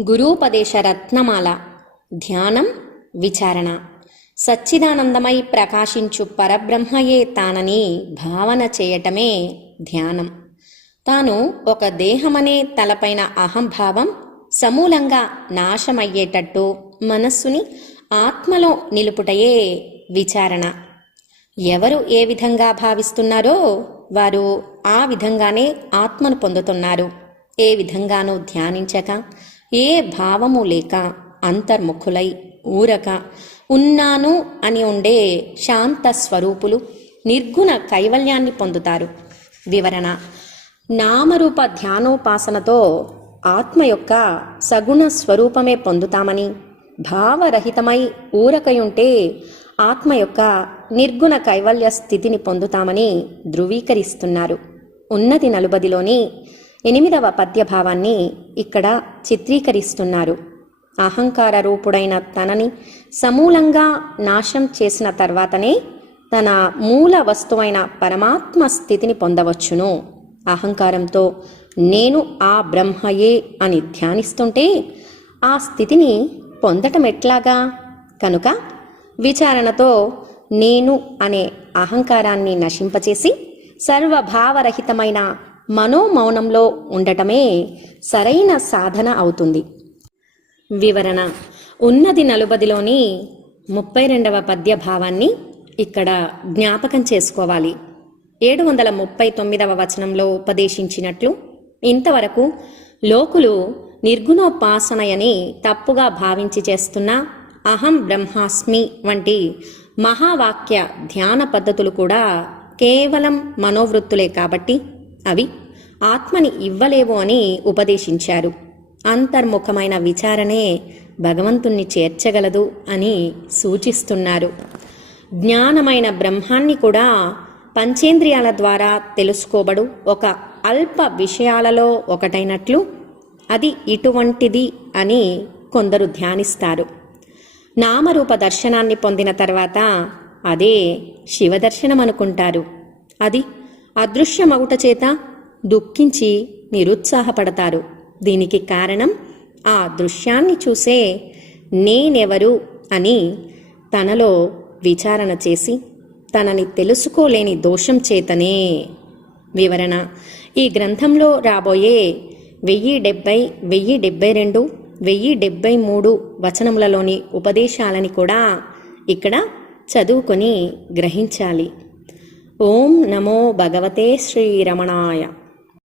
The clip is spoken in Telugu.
గురూపదేశ రత్నమాల ధ్యానం విచారణ. సచ్చిదానందమై ప్రకాశించు పరబ్రహ్మయే తానని భావన చేయటమే ధ్యానం. తాను ఒక దేహమనే తలపైన అహంభావం సమూలంగా నాశమయ్యేటట్టు మనస్సుని ఆత్మలో నిలుపుటయే విచారణ. ఎవరు ఏ విధంగా భావిస్తున్నారో వారు ఆ విధంగానే ఆత్మను పొందుతున్నారు. ఏ విధంగానూ ధ్యానించక ఏ భావము లేక అంతర్ముఖులై ఊరక ఉన్నాను అని ఉండే శాంత స్వరూపులు నిర్గుణ కైవల్యాన్ని పొందుతారు. వివరణ నామరూప ధ్యానోపాసనతో ఆత్మ యొక్క సగుణ స్వరూపమే పొందుతామని భావరహితమై ఊరకయుంటే ఆత్మ యొక్క నిర్గుణ కైవల్య స్థితిని పొందుతామని ధృవీకరిస్తున్నారు. ఉన్నతి నలుబదిలోని ఎనిమిదవ పద్యభావాన్ని ఇక్కడ చిత్రీకరిస్తున్నారు. అహంకార రూపుడైన తనని సమూలంగా నాశం చేసిన తర్వాతనే తన మూల వస్తువైన పరమాత్మ స్థితిని పొందవచ్చును. అహంకారంతో నేను ఆ బ్రహ్మయే అని ధ్యానిస్తుంటే ఆ స్థితిని పొందటం ఎట్లాగా? కనుక విచారణతో నేను అనే అహంకారాన్ని నశింపచేసి సర్వభావరహితమైన మనోమౌనంలో ఉండటమే సరైన సాధన అవుతుంది. వివరణ. ఉన్నది నలుబదిలోని ముప్పై రెండవ పద్య భావాన్ని ఇక్కడ జ్ఞాపకం చేసుకోవాలి. ఏడు వందల ముప్పై తొమ్మిదవ వచనంలో ఉపదేశించినట్లు ఇంతవరకు లోకులు నిర్గుణోపాసనయని తప్పుగా భావించి చేస్తున్న అహం బ్రహ్మాస్మి వంటి మహావాక్య ధ్యాన పద్ధతులు కూడా కేవలం మనోవృత్తులే కాబట్టి అవి ఆత్మని ఇవ్వలేవు అని ఉపదేశించారు. అంతర్ముఖమైన విచారణే భగవంతుణ్ణి చేర్చగలదు అని సూచిస్తున్నారు. జ్ఞానమైన బ్రహ్మాన్ని కూడా పంచేంద్రియాల ద్వారా తెలుసుకోబడు ఒక అల్ప విషయాలలో ఒకటైనట్లు అది ఇటువంటిది అని కొందరు ధ్యానిస్తారు. నామరూప దర్శనాన్ని పొందిన తర్వాత అదే శివదర్శనం అనుకుంటారు అది అదృశ్యమగుట చేత దుఃఖించి నిరుత్సాహపడతారు. దీనికి కారణం ఆ దృశ్యాన్ని చూసే నేనెవరు అని తనలో విచారణ చేసి తనని తెలుసుకోలేని దోషం చేతనే వివరణ. ఈ గ్రంథంలో రాబోయే వెయ్యి డెబ్బై వెయ్యి డెబ్బై రెండు వెయ్యి డెబ్బై మూడు వచనములలోని ఉపదేశాలని కూడా ఇక్కడ చదువుకొని గ్రహించాలి. ॐ नमो भगवते श्रीरमणाय।